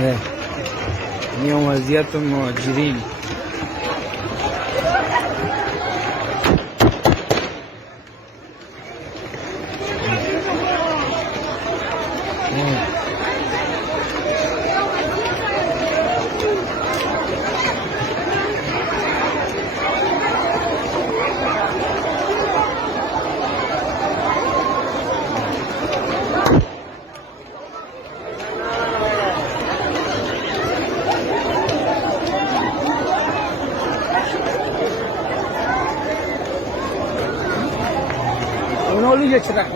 اليوم وضعية المهاجرين. Onu öyle geçirek.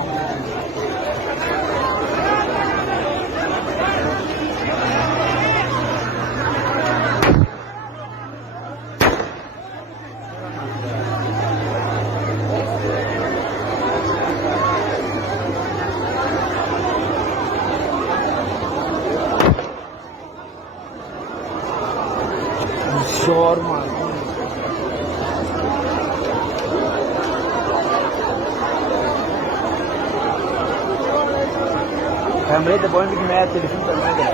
Sorma. कैमरे तो पॉइंट की मैं टेलीफोन करना है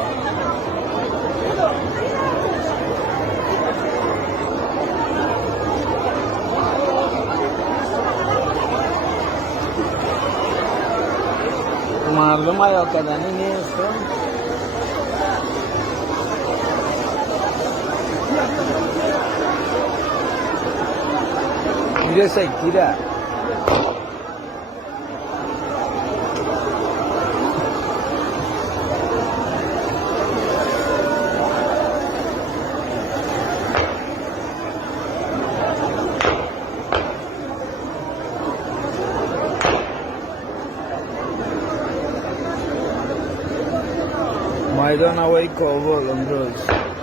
मालूम आया क्या नहीं इसको मुझे सही किया Maydan havayı kovalım biraz.